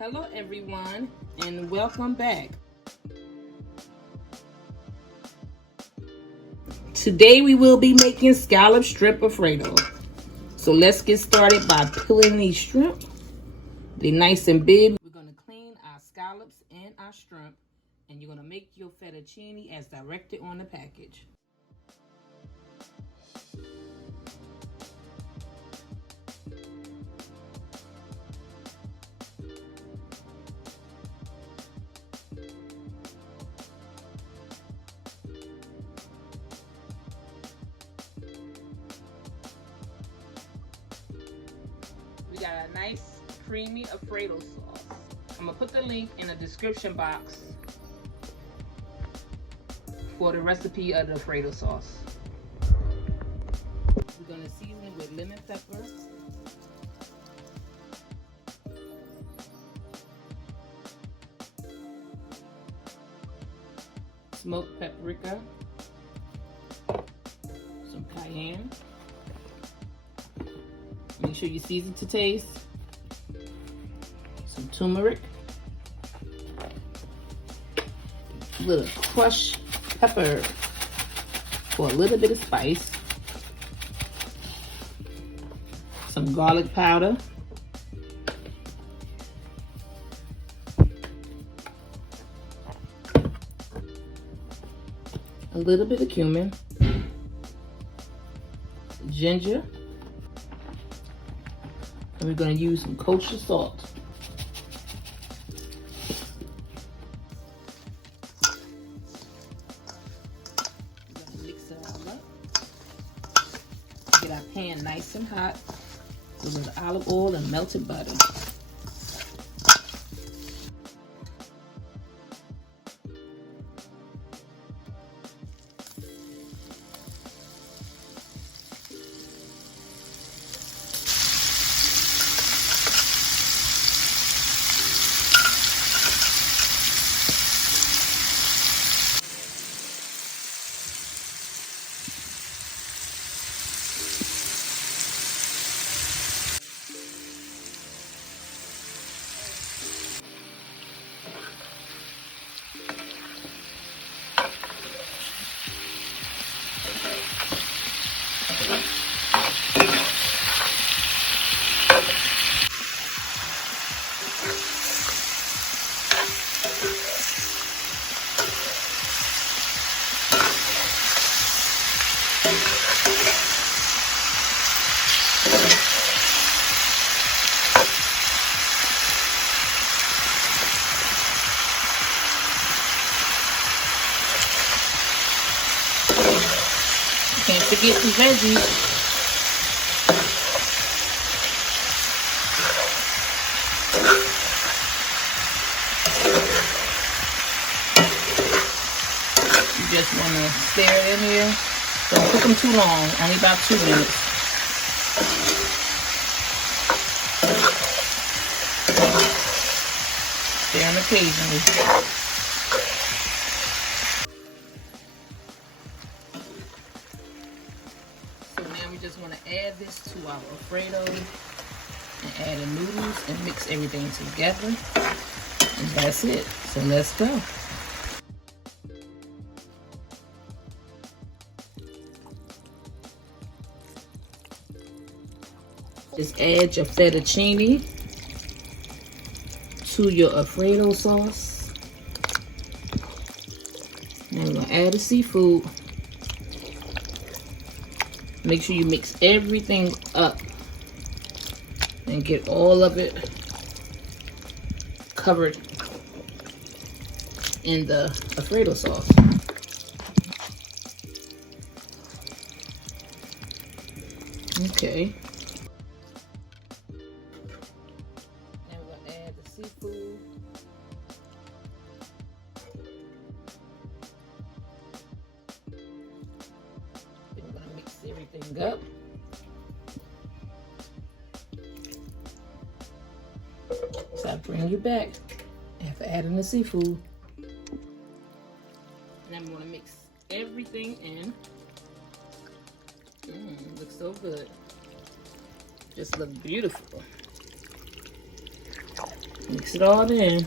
Hello everyone, and welcome back. Today we will be making scallop shrimp Alfredo. So let's get started by peeling these shrimp. They're nice and big. We're going to clean our scallops and our shrimp, and you're going to make your fettuccine as directed on the package. We got a nice creamy Alfredo sauce. I'm gonna put the link in the description box for the recipe of the Alfredo sauce. We're gonna season it with lemon pepper, smoked paprika, some cayenne. Make sure you season to taste. Some turmeric, a little crushed pepper for a little bit of spice, some garlic powder, a little bit of cumin, ginger, and we're going to use some kosher salt. We're going to mix it all up. Get our pan nice and hot with a little olive oil and melted butter. Can't forget the veggies. You just want to stir it in here. Don't cook them too long, only about 2 minutes. Stir them occasionally. We just want to add this to our Alfredo and add the noodles and mix everything together, and that's it. So let's go. Just add your fettuccine to your Alfredo sauce. Now we're going to add the seafood. Make sure you mix everything up and get all of it covered in the Alfredo sauce. Okay. Now we're going to add the seafood. Everything up. So I bring you back after adding the seafood. And I'm going to mix everything in. Looks so good. Just look beautiful. Mix it all in.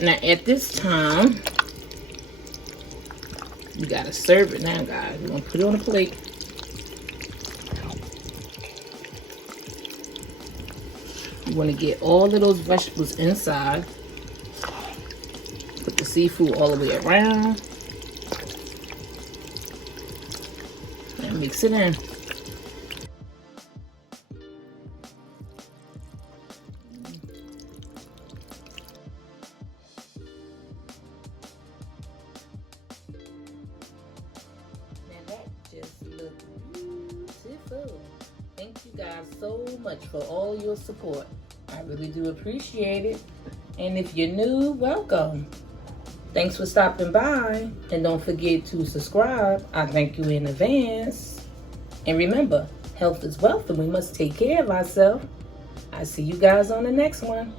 Now at this time, you gotta serve it now, guys. We're gonna put it on a plate. You wanna get all of those vegetables inside. Put the seafood all the way around. And mix it in. Just look beautiful. Thank you guys so much for all your support. I really do appreciate it. And if you're new, welcome. Thanks for stopping by. And don't forget to subscribe. I thank you in advance. And remember, health is wealth and we must take care of ourselves. I'll see you guys on the next one.